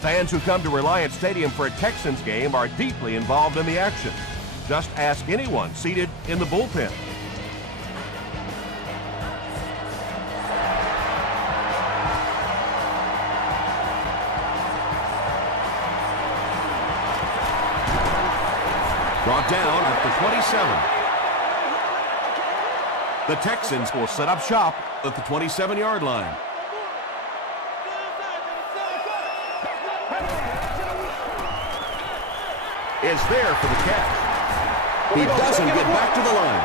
Fans who come to Reliant Stadium for a Texans game are deeply involved in the action. Just ask anyone seated in the bullpen. Brought down at the 27. The Texans will set up shop at the 27-yard line. Is there for the catch. He doesn't get back to the line.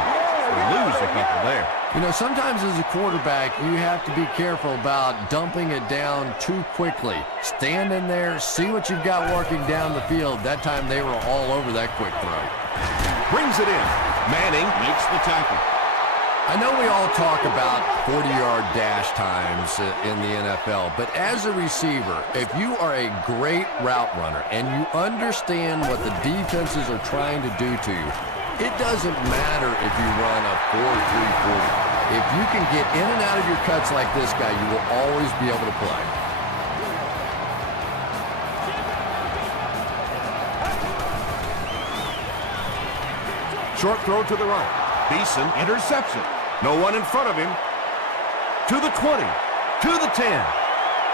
We lose a couple there. You know, sometimes as a quarterback, you have to be careful about dumping it down too quickly. Stand in there, see what you've got working down the field. That time they were all over that quick throw. Brings it in. Manning makes the tackle. I know we all talk about 40-yard dash times in the NFL, but as a receiver, if you are a great route runner and you understand what the defenses are trying to do to you, it doesn't matter if you run a 4.340. If you can get in and out of your cuts like this guy, you will always be able to play. Short throw to the right. Beeson intercepts it. No one in front of him. To the 20. To the 10.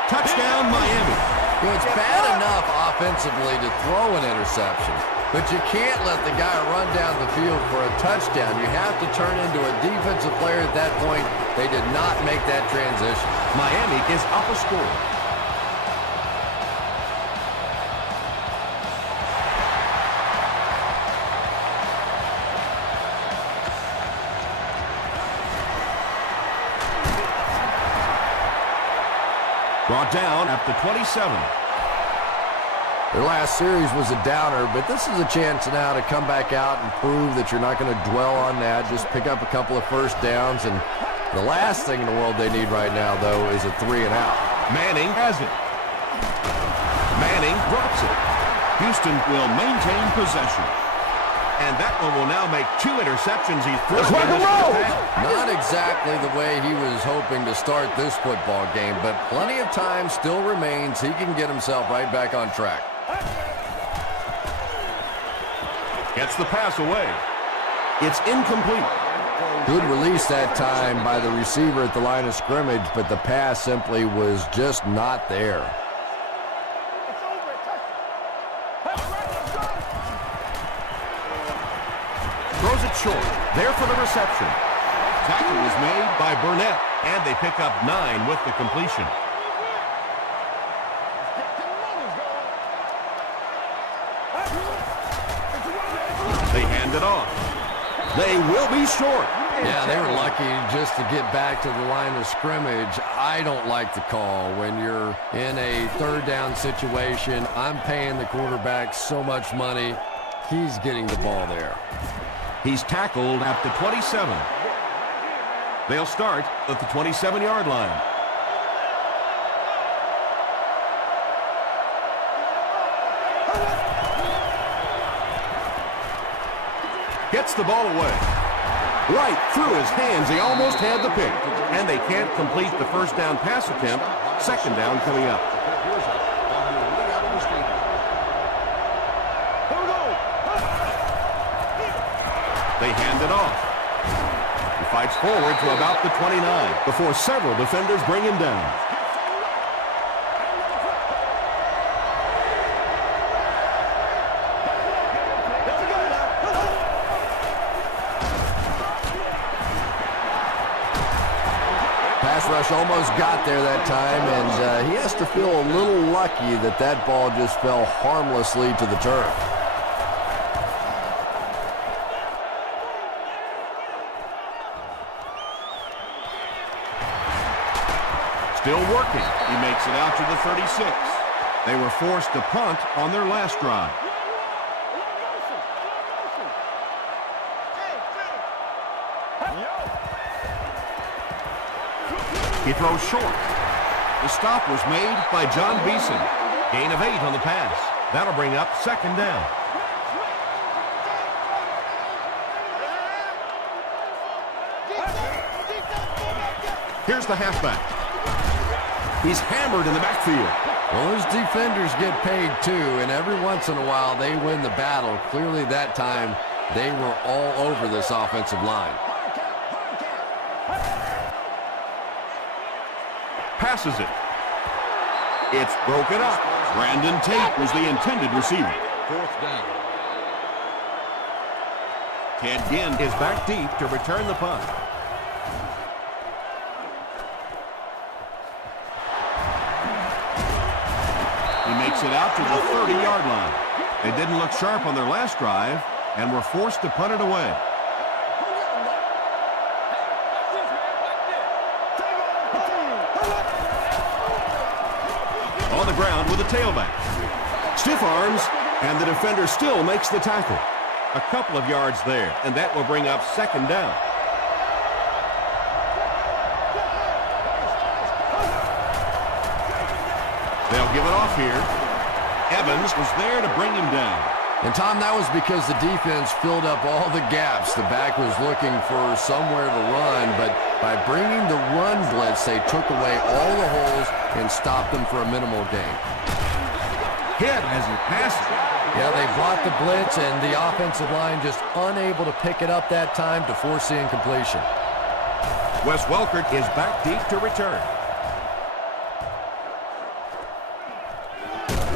Touchdown, Miami. You know, it's bad enough offensively to throw an interception, but you can't let the guy run down the field for a touchdown. You have to turn into a defensive player at that point. They did not make that transition. Miami is up a score. Brought down at the 27. Their last series was a downer, but this is a chance now to come back out and prove that you're not going to dwell on that. Just pick up a couple of first downs, and the last thing in the world they need right now, though, is a 3-and-out. Manning has it. Manning drops it. Houston will maintain possession. And that one will now make 2 interceptions. He threw Not exactly the way he was hoping to start this football game, but plenty of time still remains. He can get himself right back on track. Gets the pass away. It's incomplete. Good release that time by the receiver at the line of scrimmage, but the pass simply was just not there. Throws it short. There for the reception. Tackle was made by Burnett, and they pick up 9 with the completion. They hand it off. They will be short. Yeah, they were lucky just to get back to the line of scrimmage. I don't like the call when you're in a third down situation. I'm paying the quarterback so much money. He's getting the ball there. He's tackled at the 27. They'll start at the 27-yard line. Gets the ball away. Right through his hands. He almost had the pick. And they can't complete the first down pass attempt. Second down coming up. They hand it off. He fights forward to about the 29 before several defenders bring him down. Pass rush almost got there that time, and he has to feel a little lucky that that ball just fell harmlessly to the turf. Still working. He makes it out to the 36. They were forced to punt on their last drive. He throws short. The stop was made by John Beeson. Gain of 8 on the pass. That'll bring up second down. Here's the halfback. He's hammered in the backfield. Well, those defenders get paid too, and every once in a while they win the battle. Clearly that time they were all over this offensive line. Passes it. It's broken up. Brandon Tate was the intended receiver. 4th down. Ted Ginn is back deep to return the punt. He makes it out to the 30-yard line. They didn't look sharp on their last drive and were forced to punt it away. On the ground with a tailback. Stiff arms, and the defender still makes the tackle. A couple of yards there, and that will bring up 2nd down. They'll give it off here. Evans was there to bring him down. And, Tom, that was because the defense filled up all the gaps. The back was looking for somewhere to run, but by bringing the run blitz, they took away all the holes and stopped them for a minimal gain. Hit as he passes. Yeah, they brought the blitz, and the offensive line just unable to pick it up that time to force the incompletion. Wes Welker is back deep to return.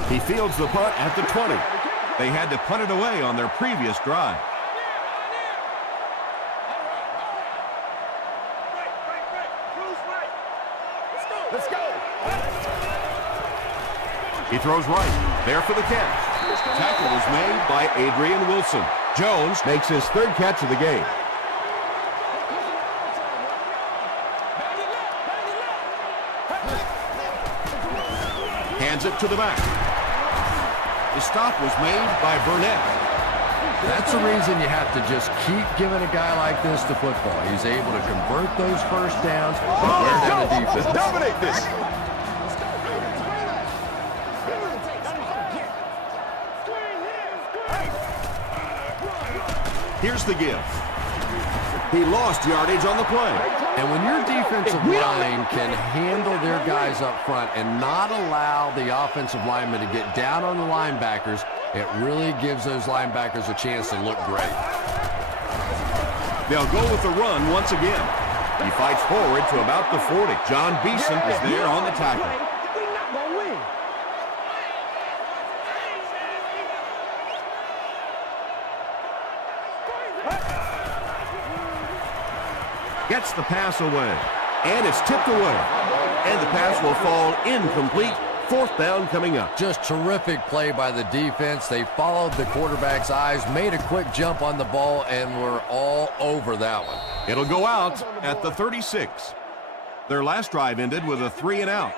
He fields the punt at the 20. They had to punt it away on their previous drive. Let's go. He throws right. There for the catch. Tackle was made by Adrian Wilson. Jones makes his 3rd catch of the game. Hands it to the back. The stop was made by Burnett. That's the reason you have to just keep giving a guy like this the football. He's able to convert those first downs and wear down the defense. Dominate this. Here's the give. He lost yardage on the play. And when your defensive line can handle their guys up front and not allow the offensive linemen to get down on the linebackers, it really gives those linebackers a chance to look great. They'll go with the run once again. He fights forward to about the 40. John Beeson is there on the tackle. Gets the pass away, and it's tipped away, and the pass will fall incomplete. 4th down coming up. Just terrific play by the defense. They followed the quarterback's eyes, made a quick jump on the ball, and were all over that one. It'll go out at the 36. Their last drive ended with a 3-and-out.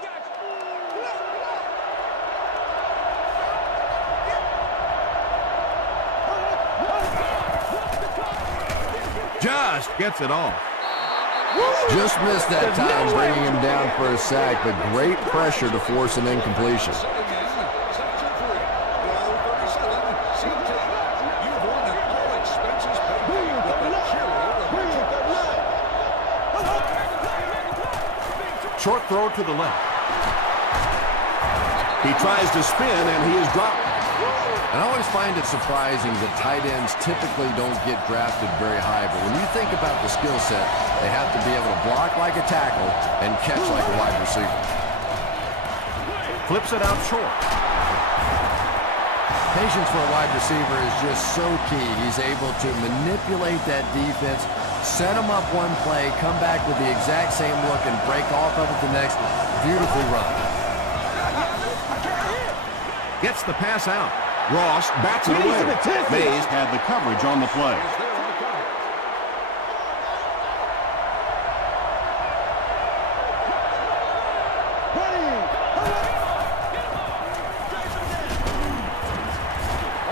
Just gets it off. Just missed that time, bringing him down for a sack, but great pressure to force an incompletion. Short throw to the left. He tries to spin, and he is dropped. And I always find it surprising that tight ends typically don't get drafted very high, but when you think about the skill set, they have to be able to block like a tackle and catch like a wide receiver. Flips it out short. Patience for a wide receiver is just so key. He's able to manipulate that defense, set them up one play, come back with the exact same look, and break off of it the next. Beautifully run. Gets the pass out. Ross bats it away. Mays had the coverage on the play.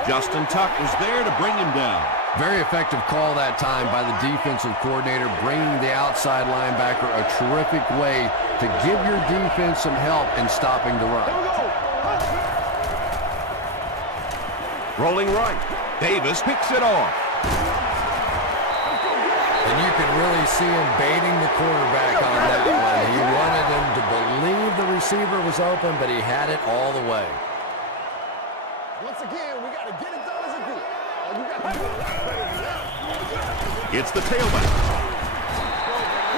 Justin Tuck was there to bring him down. Very effective call that time by the defensive coordinator, bringing the outside linebacker a terrific way to give your defense some help in stopping the run. Rolling right. Davis picks it off. And you can really see him baiting the quarterback on that one. He wanted him to believe the receiver was open, but he had it all the way. Once again, we got to get it done as a group. You got to do it better than that. It's the tailback.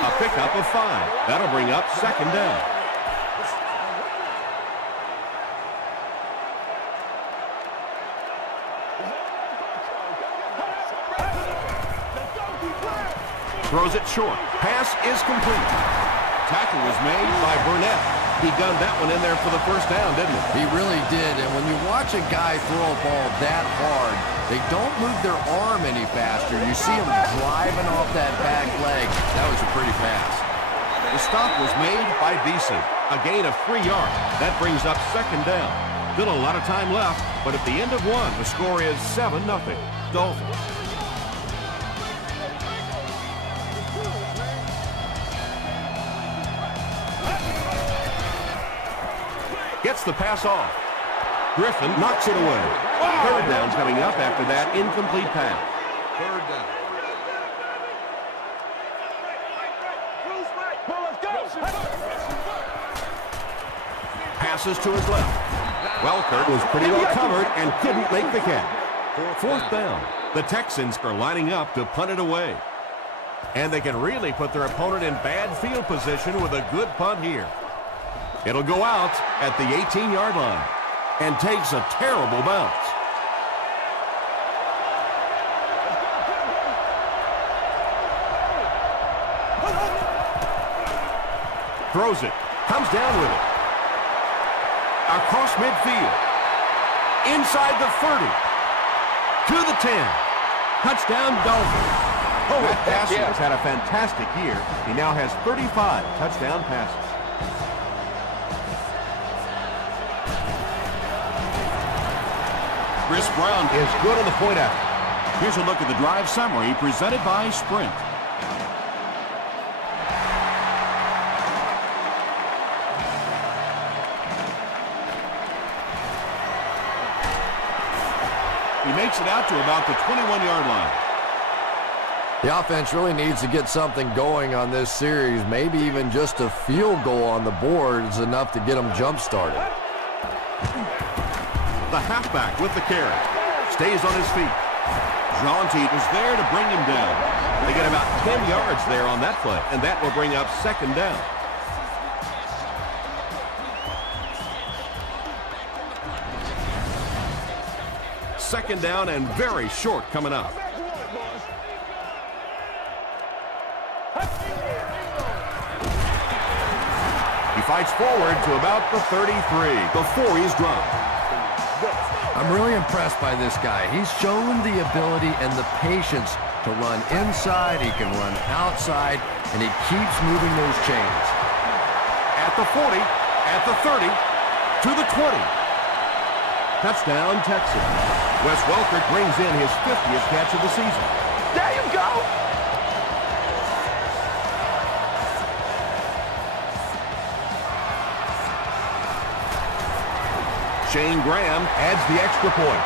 A pickup of 5. That'll bring up second down. Throws it short. Pass is complete. Tackle was made by Burnett. He gunned that one in there for the first down, didn't he? He really did, and when you watch a guy throw a ball that hard, they don't move their arm any faster. You see him driving off that back leg. That was a pretty pass. The stop was made by Beeson. A gain of 3 yards. That brings up second down. Still a lot of time left, but at the end of one, the score is 7-0. Dolphins. Gets the pass off. Griffin knocks it away. Third down coming up after that incomplete pass. Third down. Passes to his left. Welker was pretty well covered and couldn't make the catch. Fourth down. The Texans are lining up to punt it away. And they can really put their opponent in bad field position with a good punt here. It'll go out at the 18-yard line and takes a terrible bounce. Throws it. Comes down with it. Across midfield. Inside the 30. To the 10. Touchdown Dolphins. That passer has had a fantastic year. He now has 35 touchdown passes. Chris Brown is good on the point after. Here's a look at the drive summary presented by Sprint. He makes it out to about the 21-yard line. The offense really needs to get something going on this series. Maybe even just a field goal on the board is enough to get them jump-started. The halfback with the carry. Stays on his feet. Jaunty is there to bring him down. They get about 10 yards there on that play, and that will bring up second down. Second down and very short coming up. He fights forward to about the 33 before he's dropped. I'm really impressed by this guy. He's shown the ability and the patience to run inside, he can run outside, and he keeps moving those chains. At the 40, at the 30, to the 20. Touchdown, Texans. Wes Welker brings in his 50th catch of the season. There you go. Shane Graham adds the extra point.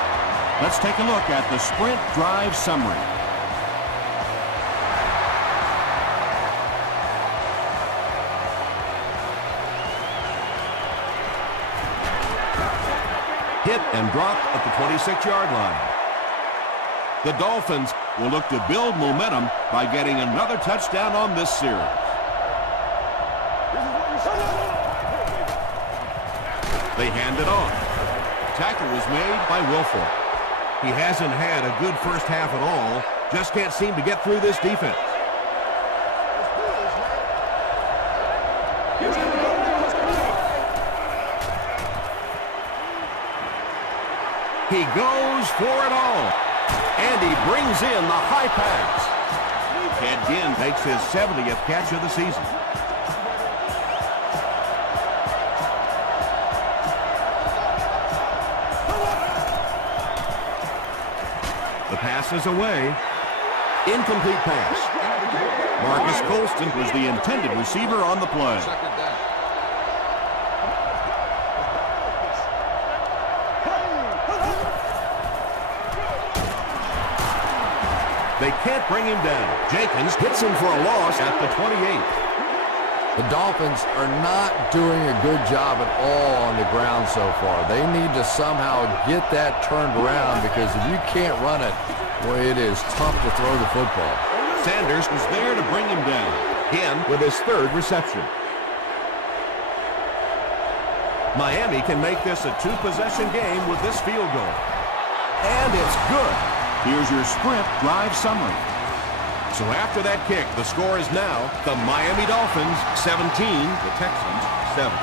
Let's take a look at the Sprint drive summary. Hit and dropped at the 26-yard line. The Dolphins will look to build momentum by getting another touchdown on this series. They hand it off. Tackle was made by Wilfork. He hasn't had a good first half at all. Just can't seem to get through this defense. He goes for it all. And he brings in the high pass. And again makes his 70th catch of the season. The pass is away. Incomplete pass. Marcus Colston was the intended receiver on the play. Second down. They can't bring him down. Jenkins hits him for a loss at the 28. The Dolphins are not doing a good job at all on the ground so far. They need to somehow get that turned around because if you can't run it, boy, it is tough to throw the football. Sanders was there to bring him down. Again with his third reception. Miami can make this a two-possession game with this field goal. And it's good. Here's your sprint drive summary. So after that kick, the score is now the Miami Dolphins 17, the Texans 7.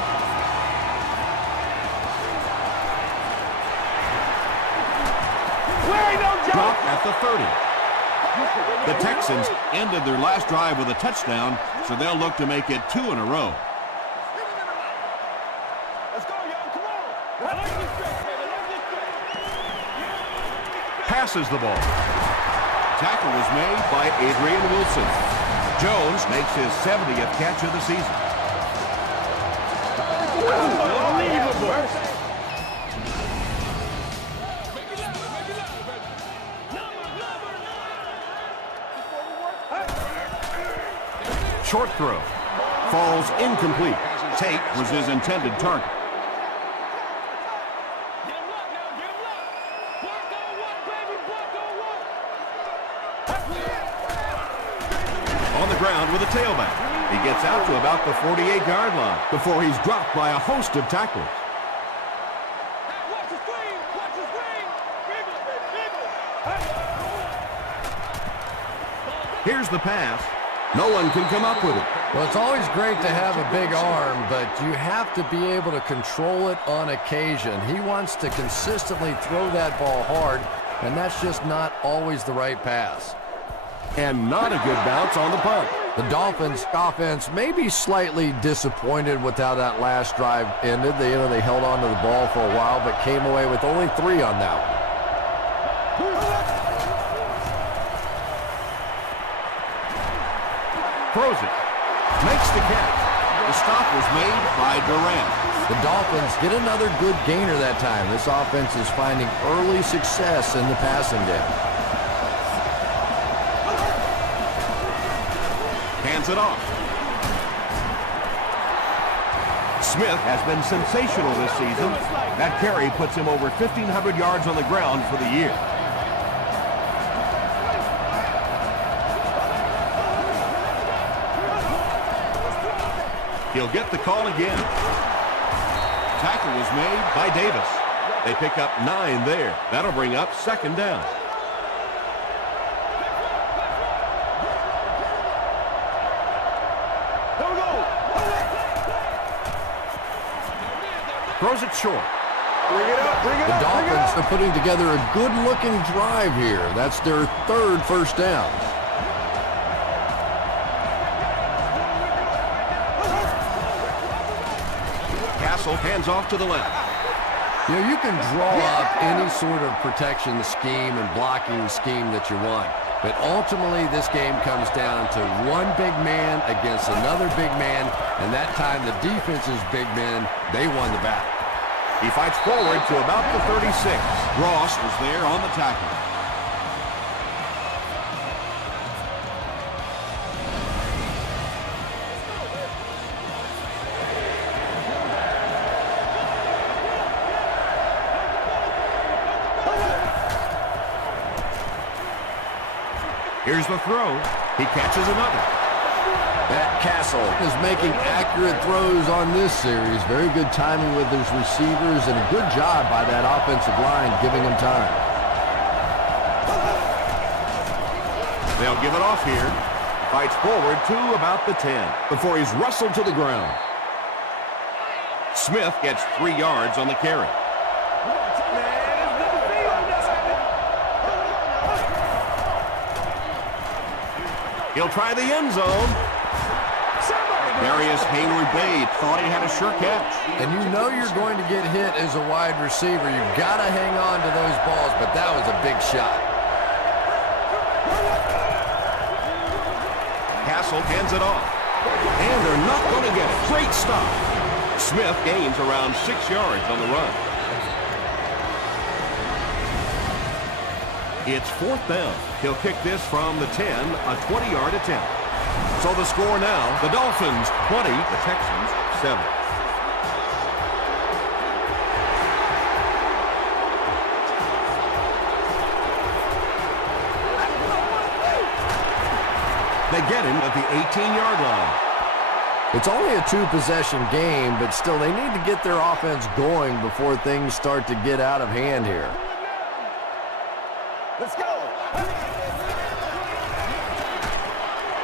Drop at the 30. The Texans ended their last drive with a touchdown, so they'll look to make it 2 in a row. Let's go, y'all. Come on. Passes the ball. Tackle was made by Adrian Wilson. Jones makes his 70th catch of the season. Unbelievable. Short throw. Falls incomplete. Tate was his intended target. On the ground with a tailback. He gets out to about the 48-yard line before he's dropped by a host of tacklers. Here's the pass. No one can come up with it. Well, it's always great to have a big arm, but you have to be able to control it on occasion. He wants to consistently throw that ball hard, and that's just not always the right pass. And not a good bounce on the punt. The Dolphins offense may be slightly disappointed with how that last drive ended. They held on to the ball for a while, but came away with only 3 on that one. Throws it. Makes the catch. The stop was made by Durant. The Dolphins get another good gainer that time. This offense is finding early success in the passing game. Hands it off. Smith has been sensational this season. That carry puts him over 1,500 yards on the ground for the year. He'll get the call again. Tackle was made by Davis. They pick up 9 there. That'll bring up 2nd down. Throws it short. Bring it up, bring it The up. Dolphins are putting together a good-looking drive here. That's their 3rd first down. Hands off to the left. You can draw up any sort of protection scheme and blocking scheme that you want. But ultimately, this game comes down to one big man against another big man. And that time, the defense's big men, they won the battle. He fights forward to about the 36. Ross was there on the tackle. Here's the throw. He catches another. Matt Castle is making accurate throws on this series. Very good timing with his receivers and a good job by that offensive line giving him time. They'll give it off here. Fights forward to about the 10 before he's wrestled to the ground. Smith gets 3 yards on the carry. He'll try the end zone. Darius Hayward-Bay thought he had a sure catch. And you know you're going to get hit as a wide receiver. You've got to hang on to those balls, but that was a big shot. Castle hands it off. And they're not going to get it. Great stop. Smith gains around 6 yards on the run. It's 4th down. He'll kick this from the 10, a 20-yard attempt. So the score now, the Dolphins 20, the Texans 7. They get him at the 18-yard line. It's only a two-possession game, but still they need to get their offense going before things start to get out of hand here. Let's go.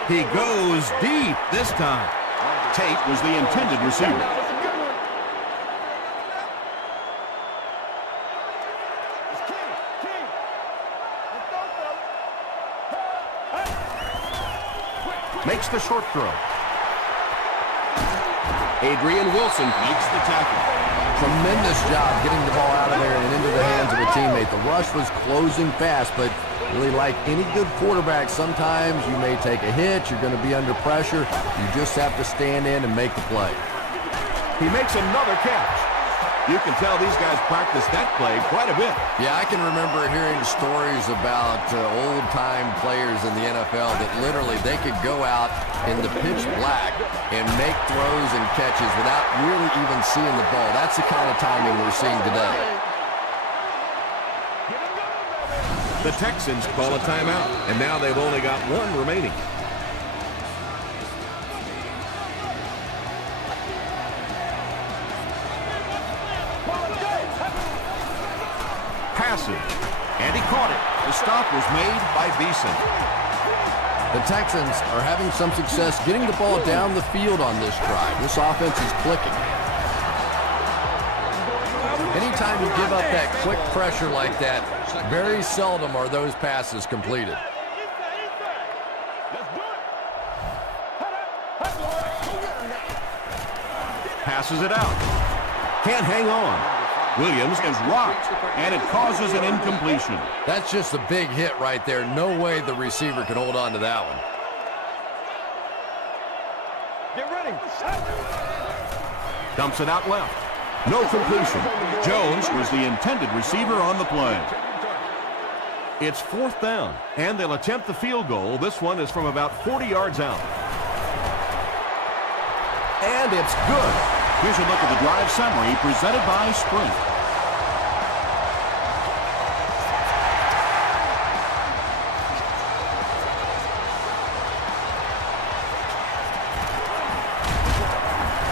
He goes deep this time. Tate was the intended receiver. Makes the short throw. Adrian Wilson makes the tackle. Tremendous job getting the ball out of there and into the hands of a teammate. The rush was closing fast, but really like any good quarterback, sometimes you may take a hit, you're going to be under pressure. You just have to stand in and make the play. He makes another catch. You can tell these guys practice that play quite a bit. Yeah, I can remember hearing stories about old-time players in the NFL that literally they could go out in the pitch black and make throws and catches without really even seeing the ball. That's the kind of timing we're seeing today. The Texans call a timeout, and now they've only got one remaining. Passes, and he caught it. The stop was made by Beeson. The Texans are having some success getting the ball down the field on this drive. This offense is clicking. Anytime you give up that quick pressure like that, very seldom are those passes completed. Passes it out. Can't hang on. Williams is rocked, and it causes an incompletion. That's just a big hit right there. No way the receiver could hold on to that one. Get ready. Dumps it out left. No completion. Jones was the intended receiver on the play. It's 4th down, and they'll attempt the field goal. This one is from about 40 yards out. And it's good. Here's a look at the drive summary presented by Sprint.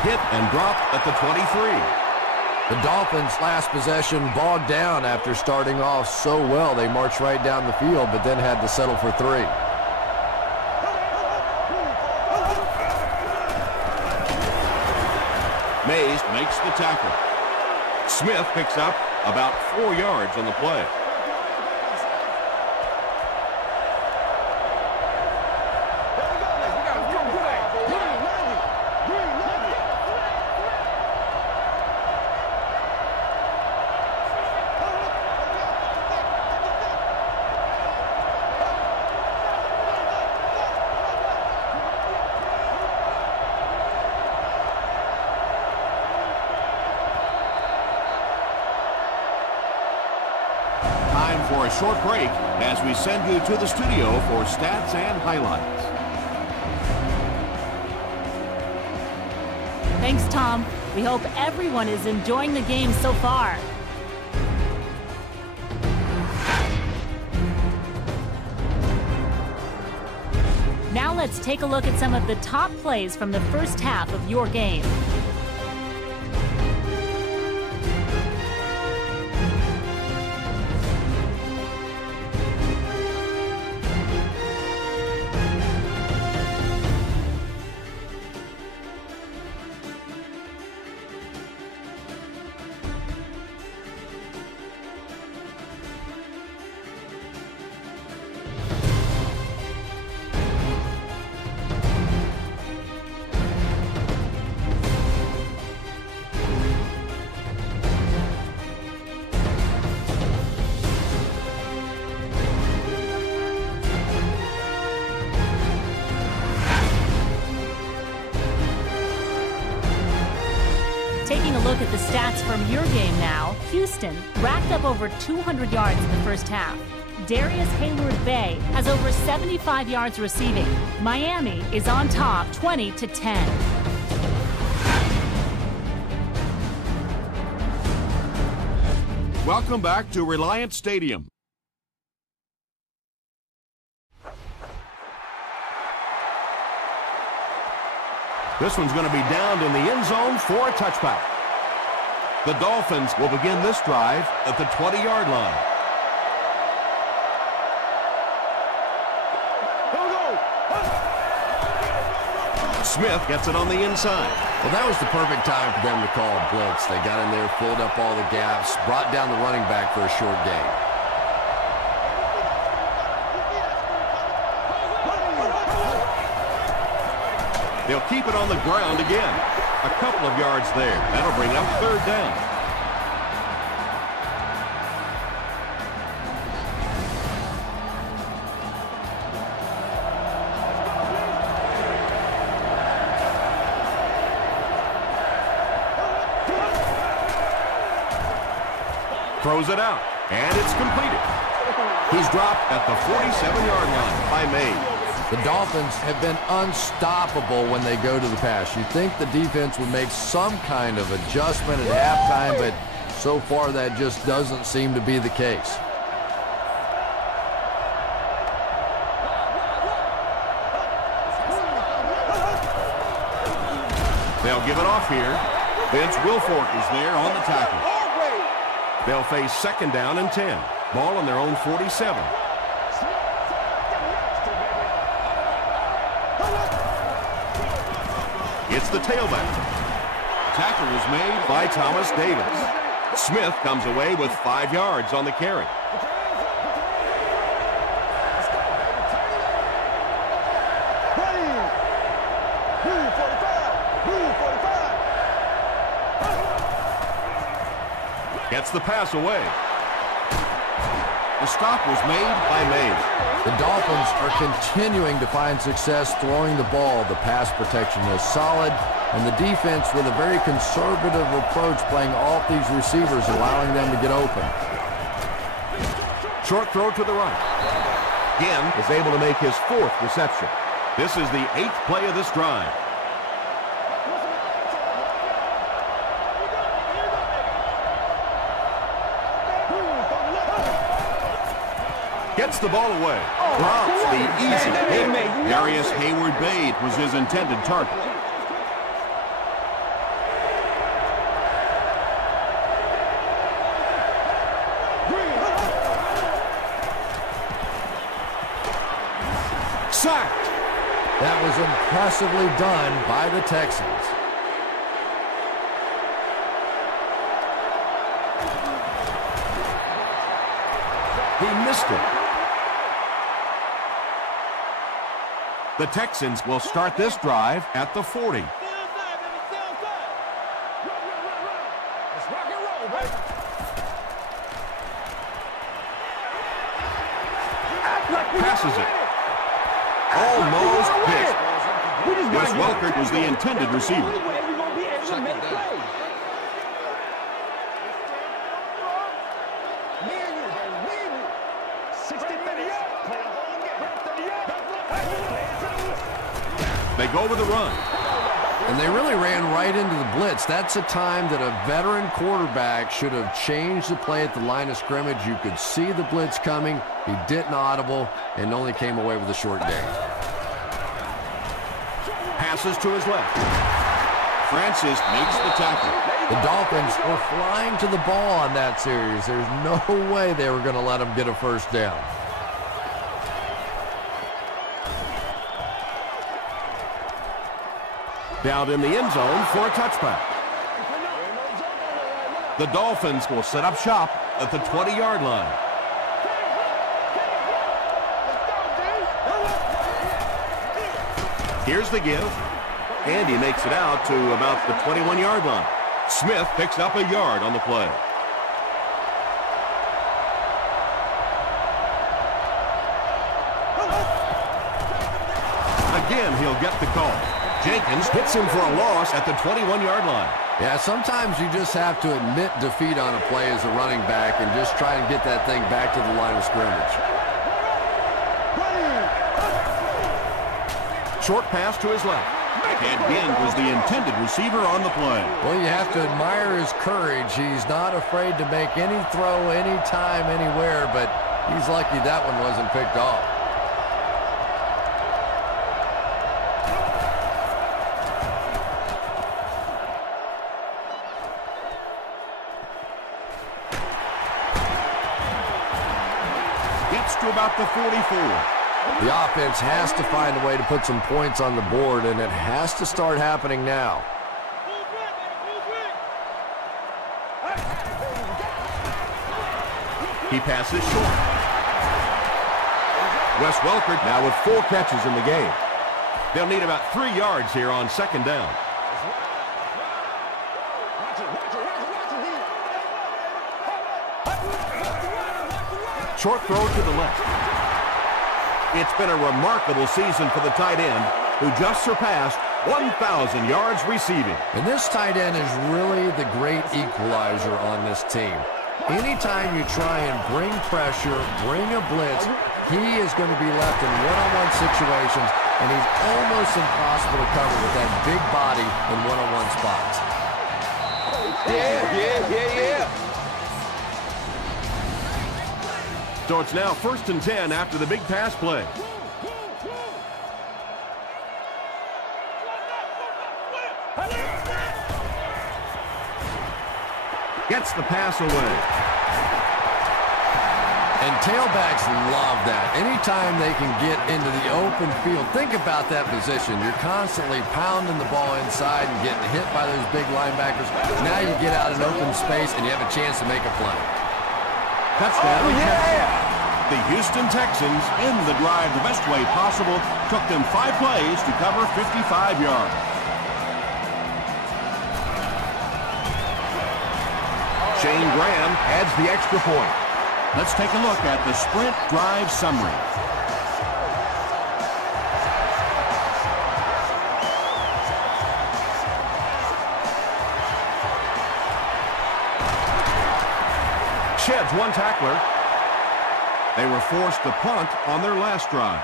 Hit and dropped at the 23. The Dolphins' last possession bogged down after starting off so well. They marched right down the field, but then had to settle for 3. Mays makes the tackle. Smith picks up about 4 yards on the play. For a short break as we send you to the studio for stats and highlights. Thanks, Tom. We hope everyone is enjoying the game so far. Now let's take a look at some of the top plays from the first half of your game. Taking a look at the stats from your game now, Houston racked up over 200 yards in the first half. Darius Hayward-Bay has over 75 yards receiving. Miami is on top 20-10. Welcome back to Reliant Stadium. This one's going to be downed in the end zone for a touchback. The Dolphins will begin this drive at the 20-yard line. Smith gets it on the inside. Well, that was the perfect time for them to call a blitz. They got in there, filled up all the gaps, brought down the running back for a short gain. They'll keep it on the ground again. A couple of yards there. That'll bring up third down. Throws it out, and it's completed. He's dropped at the 47-yard line by May. The Dolphins have been unstoppable when they go to the pass. You'd think the defense would make some kind of adjustment at halftime, but so far that just doesn't seem to be the case. They'll give it off here. Vince Wilfork is there on the tackle. They'll face second down and 10. Ball on their own 47. It's the tailback. Tackle was made by Thomas Davis. Smith comes away with 5 yards on the carry. Gets the pass away. The stop was made by May. The Dolphins are continuing to find success throwing the ball. The pass protection is solid, and the defense with a very conservative approach playing off these receivers, allowing them to get open. Short throw to the right. Again is able to make his 4th reception. This is the 8th play of this drive. Gets the ball away. Drops the easy hit. Darius Hayward-Bay was his intended target. Sacked. That was impressively done by the Texans. He missed it. The Texans will start this drive at the 40. Passes it. Almost picked. Wes Welker was the intended receiver. They go with a run. And they really ran right into the blitz. That's a time that a veteran quarterback should have changed the play at the line of scrimmage. You could see the blitz coming. He didn't audible and only came away with a short gain. Passes to his left. Francis makes the tackle. The Dolphins were flying to the ball on that series. There's no way they were going to let them get a first down. Down in the end zone for a touchback. The Dolphins will set up shop at the 20-yard line. Here's the give. And he makes it out to about the 21-yard line. Smith picks up a yard on the play. Again, he'll get the call. Jenkins hits him for a loss at the 21-yard line. Yeah, sometimes you just have to admit defeat on a play as a running back and just try and get that thing back to the line of scrimmage. Short pass to his left. And Ginn was the intended receiver on the play. Well, you have to admire his courage. He's not afraid to make any throw, anytime, anywhere, but he's lucky that one wasn't picked off. Gets to about the 44. The offense has to find a way to put some points on the board, and it has to start happening now. He passes short. Wes Welker now with 4 catches in the game. They'll need about 3 yards here on second down. Short throw to the left. It's been a remarkable season for the tight end, who just surpassed 1,000 yards receiving. And this tight end is really the great equalizer on this team. Anytime you try and bring pressure, bring a blitz, he is going to be left in one-on-one situations, and he's almost impossible to cover with that big body in one-on-one spots. Yeah. So it's now 1st and 10 after the big pass play. Gets the pass away. And tailbacks love that. Anytime they can get into the open field, think about that position. You're constantly pounding the ball inside and getting hit by those big linebackers. Now you get out in open space and you have a chance to make a play. Touchdown. The Houston Texans end the drive the best way possible. Took them 5 plays to cover 55 yards. Shane Graham adds the extra point. Let's take a look at the sprint drive summary. Sheds 1 tackler. They were forced to punt on their last drive.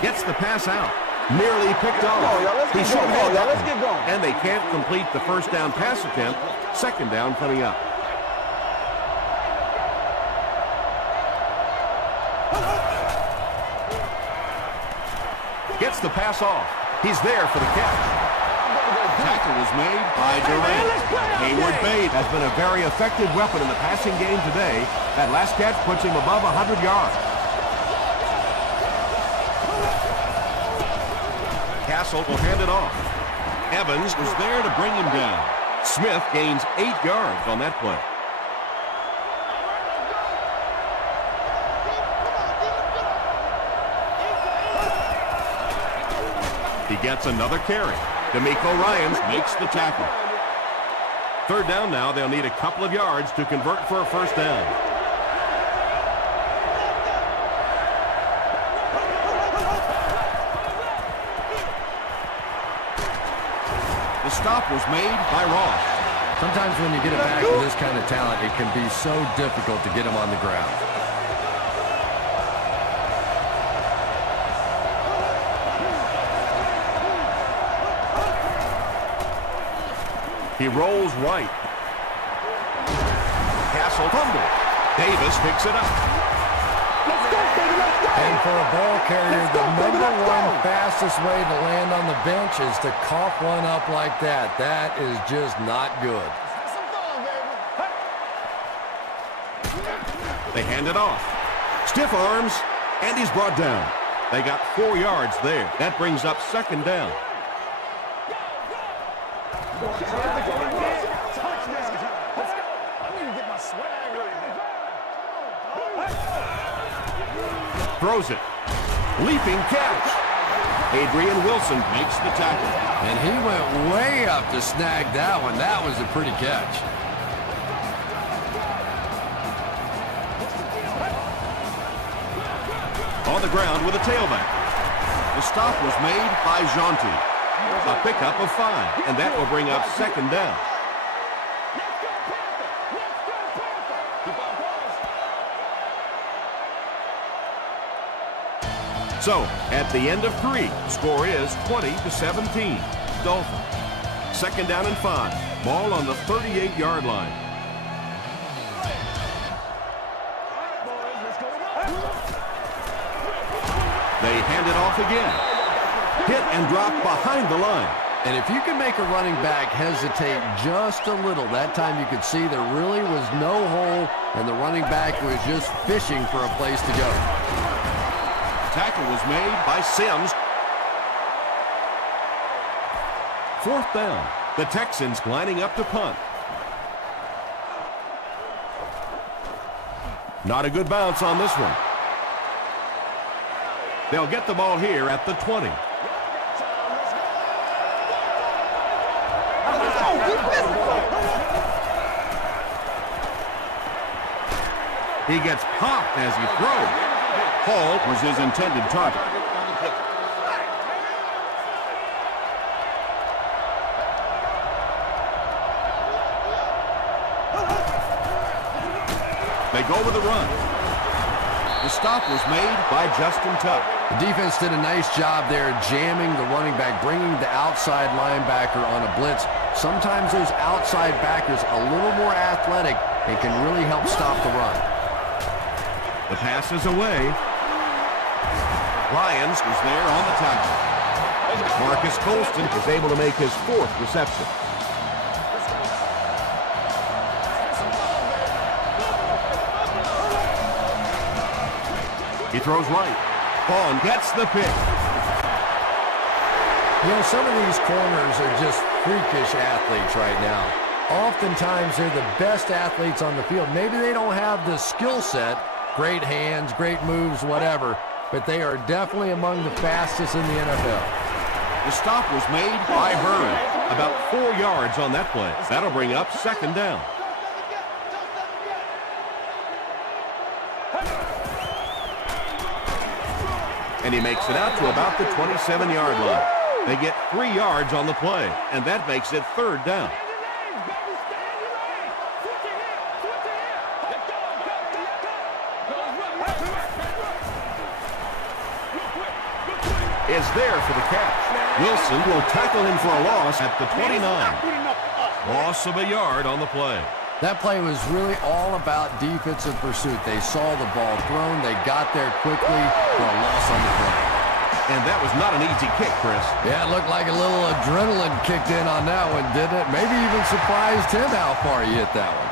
Gets the pass out. Nearly picked off. He should have had Let's get going. And they can't complete the first down pass attempt. Second down coming up. Gets the pass off. He's there for the catch. Tackle was made by Durant. Hayward Bate Has been a very effective weapon in the passing game today. That last catch puts him above 100 yards. Castle will hand it off. Evans was there to bring him down. Smith gains 8 yards on that play. He gets another carry. D'Amico Ryans makes the tackle. Third down now. They'll need a couple of yards to convert for a first down. The stop was made by Ross. Sometimes when you get it back with this kind of talent, it can be so difficult to get him on the ground. He rolls right. Castle fumbles. Davis picks it up. And for a ball carrier, the #1 fastest way to land on the bench is to cough one up like that. That is just not good. They hand it off. Stiff arms, and he's brought down. They got 4 yards there. That brings up second down. Throws it. Leaping catch. Adrian Wilson makes the tackle. And he went way up to snag that one. That was a pretty catch. On the ground with a tailback. The stop was made by Jonti. A pickup of 5, and that will bring up second down. So, at the end of 3, score is 20-17. Dolphins. Second down and 5. Ball on the 38-yard line. They hand it off again. Hit and drop behind the line. And if you can make a running back hesitate just a little, that time you could see there really was no hole, and the running back was just fishing for a place to go. Tackle was made by Sims. Fourth down. The Texans lining up to punt. Not a good bounce on this one. They'll get the ball here at the 20. He gets popped as he throws. Hall was his intended target. They go with the run. The stop was made by Justin Tuck. The defense did a nice job there jamming the running back, bringing the outside linebacker on a blitz. Sometimes those outside backers a little more athletic and can really help stop the run. The pass is away. Lyons was there on the tackle. Marcus Colston is able to make his 4th reception. He throws right. Vaughn gets the pick. You know, some of these corners are just freakish athletes right now. Oftentimes, they're the best athletes on the field. Maybe they don't have the skill set, great hands, great moves, whatever, but they are definitely among the fastest in the NFL. The stop was made By Hurd. About 4 yards on that play. That'll bring up second down. And he makes it out to about the 27-yard line. They get 3 yards on the play, and that makes it third down. Is there for the catch. Wilson will tackle him for a loss at the 29. Loss of a yard on the play. That play was really all about defensive pursuit. They saw the ball thrown. They got there quickly for a loss on the play. And that was not an easy kick, Chris. Yeah, it looked like a little adrenaline kicked in on that one, didn't it? Maybe even surprised him how far he hit that one.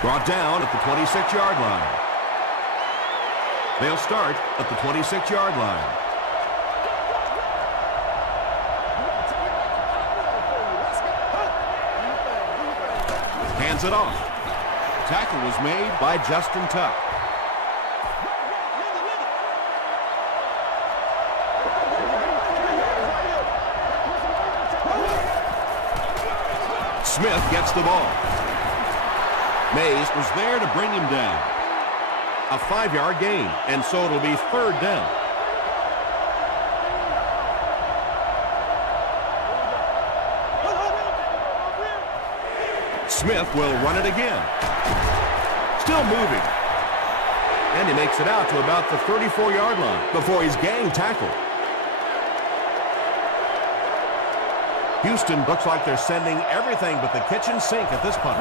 Brought down at the 26-yard line. They'll start at the 26-yard line. Hands it off. Tackle was made by Justin Tuck. Smith gets the ball. Mays was there to bring him down. A 5-yard gain, and so it'll be third down. Smith will run it again. Still moving. And he makes it out to about the 34-yard line before he's gang tackled. Houston looks like they're sending everything but the kitchen sink at this point.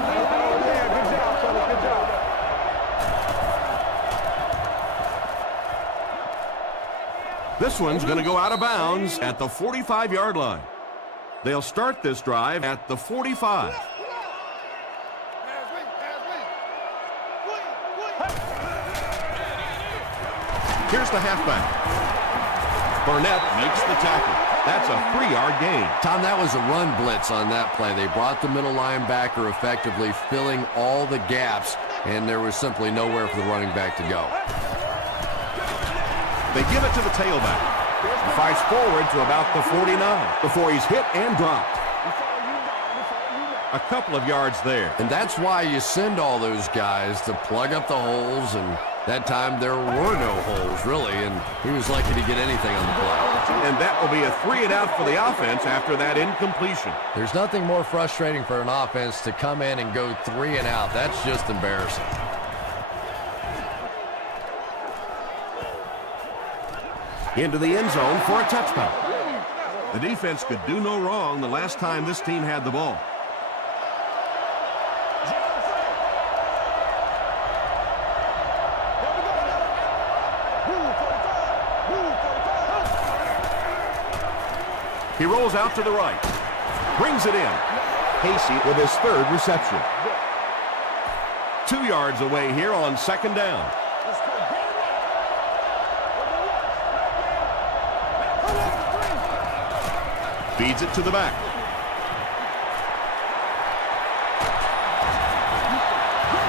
This one's going to go out of bounds at the 45-yard line. They'll start this drive at the 45. Here's the halfback. Burnett makes the tackle. That's a 3-yard gain. Tom, that was a run blitz on that play. They brought the middle linebacker effectively, filling all the gaps, and there was simply nowhere for the running back to go. They give it to the tailback. He fights forward to about the 49 before he's hit and dropped. A couple of yards there. And that's why you send all those guys to plug up the holes and That time there were no holes, really, and he was lucky to get anything on the play. And that will be a 3-and-out for the offense after that incompletion. There's nothing more frustrating for an offense to come in and go 3-and-out. That's just embarrassing. Into the end zone for a touchdown. The defense could do no wrong the last time this team had the ball. He rolls out to the right. Brings it in. Casey with his third reception. 2 yards away here on second down. Feeds it to the back.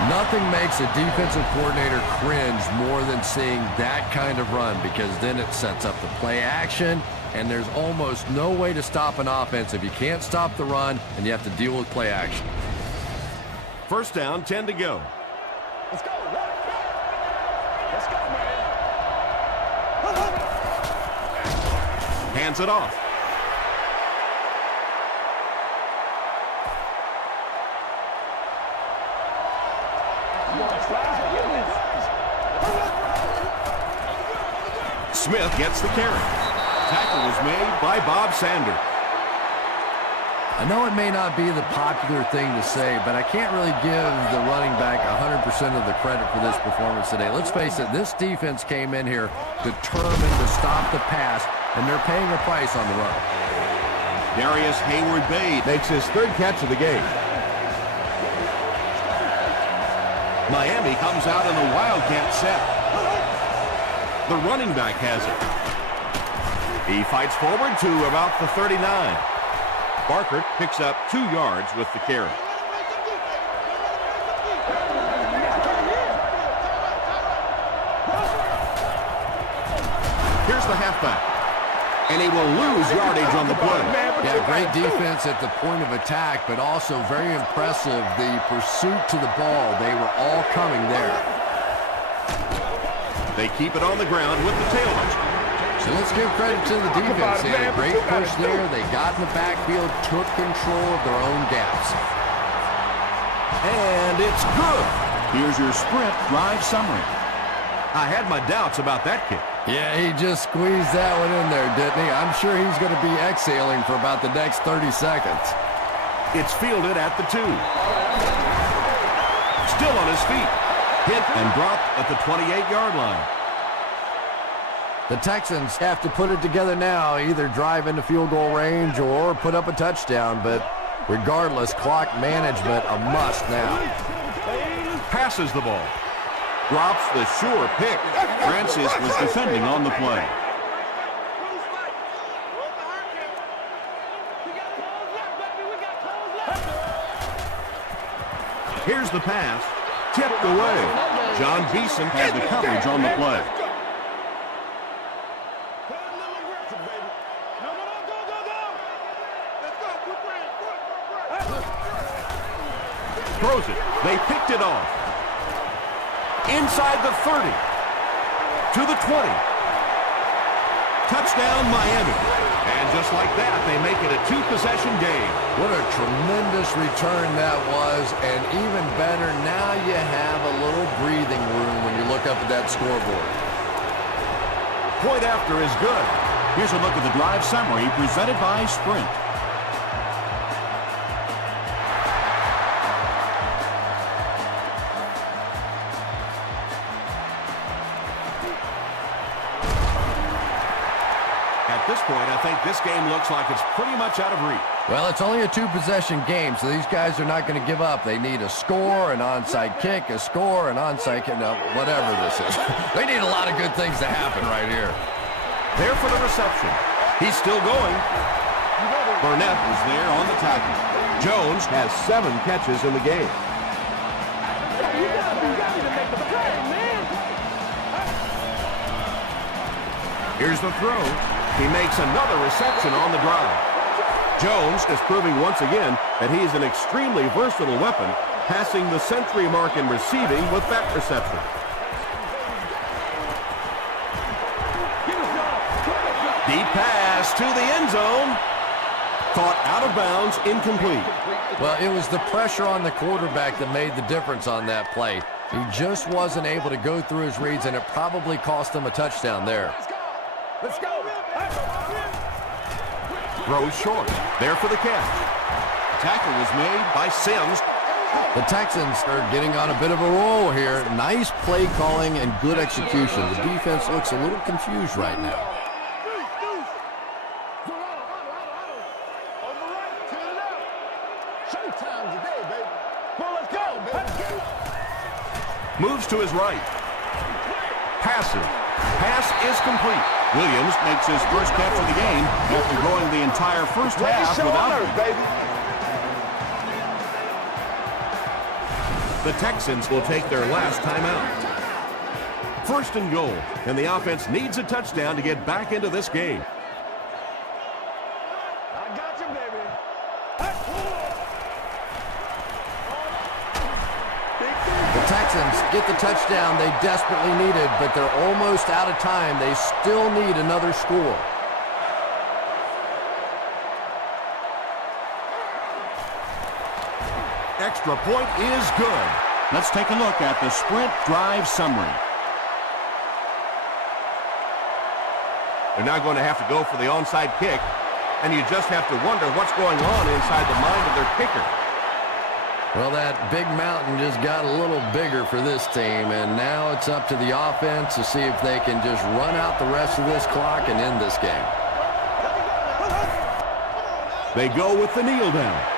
Nothing makes a defensive coordinator cringe more than seeing that kind of run, because then it sets up the play action, and there's almost no way to stop an offense if you can't stop the run and you have to deal with play action. First down, 10 to go. Let's go. Let's go, man. Hands it off. Smith gets the carry. Tackle was made by Bob Sanders. I know it may not be the popular thing to say, but I can't really give the running back 100% of the credit for this performance today. Let's face it, this defense came in here determined to stop the pass, and they're paying a price on the run. Darius Hayward-Bay Makes his third catch of the game. Miami comes out in a Wildcat set. The running back has it. He fights forward to about the 39. Barker picks up 2 yards with the carry. Here's the halfback. And he will lose yardage on the play. Yeah, great defense at the point of attack, but also very impressive the pursuit to the ball. They were all coming there. They keep it on the ground with the tailwind. So let's give credit to the defense. They had a great push there. They got in the backfield, took control of their own gaps. And it's good. Here's your sprint drive summary. I had my doubts about that kick. Yeah, he just squeezed that one in there, didn't he? I'm sure he's going to be exhaling for about the next 30 seconds. It's fielded at the 2. Still on his feet. Hit and dropped at the 28-yard line. The Texans have to put it together now, either drive into field goal range or put up a touchdown, but regardless, clock management a must now. Passes the ball. Drops the sure pick. Francis was defending on the play. Here's the pass. Tipped away. John Beeson Had the coverage on the play. throws it. They picked it off. Inside the 30. To the 20. Touchdown, Miami. And just like that, they make it a two-possession game. What a tremendous return that was, and even better, now you have a little breathing room when you look up at that scoreboard. Point after is good. Here's a look at the drive summary presented by Sprint. At this point, I think this game looks like it's pretty much out of reach. Well, it's only a two-possession game, so these guys are not going to give up. They need a score, an onside kick, a score, an onside kick, no, whatever this is. They need a lot of good things to happen right here. There for the reception. He's still going. Burnett is there on the tackle. Jones has 7 catches in the game. Here's the throw. He makes another reception on the drive. Jones is proving once again that he is an extremely versatile weapon, passing the century mark in receiving with that reception. Deep pass to the end zone. Caught out of bounds, incomplete. Well, it was the pressure on the quarterback that made the difference on that play. He just wasn't able to go through his reads, and it probably cost him a touchdown there. Let's go. Throws short. There for the catch. Tackle was made by Sims. The Texans are getting on a bit of a roll here. Nice play calling and good execution. The defense looks a little confused right now. Showtime today, baby. Well, let's go, baby. Moves to his right. Passes. Pass is complete. Williams makes his first catch of the game after going the entire first half without him. baby. The Texans will take their last timeout. First and goal, and the offense needs a touchdown to get back into this game. I got you, baby. The Texans get the touchdown they desperately needed, but they're almost out of time. They still need another score. Extra point is good. Let's take a look at the sprint drive summary. They're now going to have to go for the onside kick, and you just have to wonder what's going on inside the mind of their kicker. Well, that big mountain just got a little bigger for this team, and now it's up to the offense to see if they can just run out the rest of this clock and end this game. They go with the kneel down.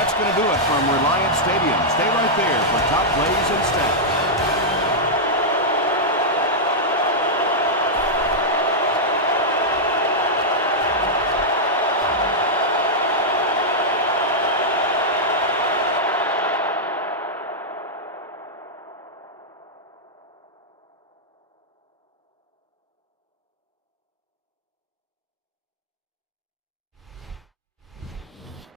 That's going to do it from Reliance Stadium. Stay right there for top plays and stats.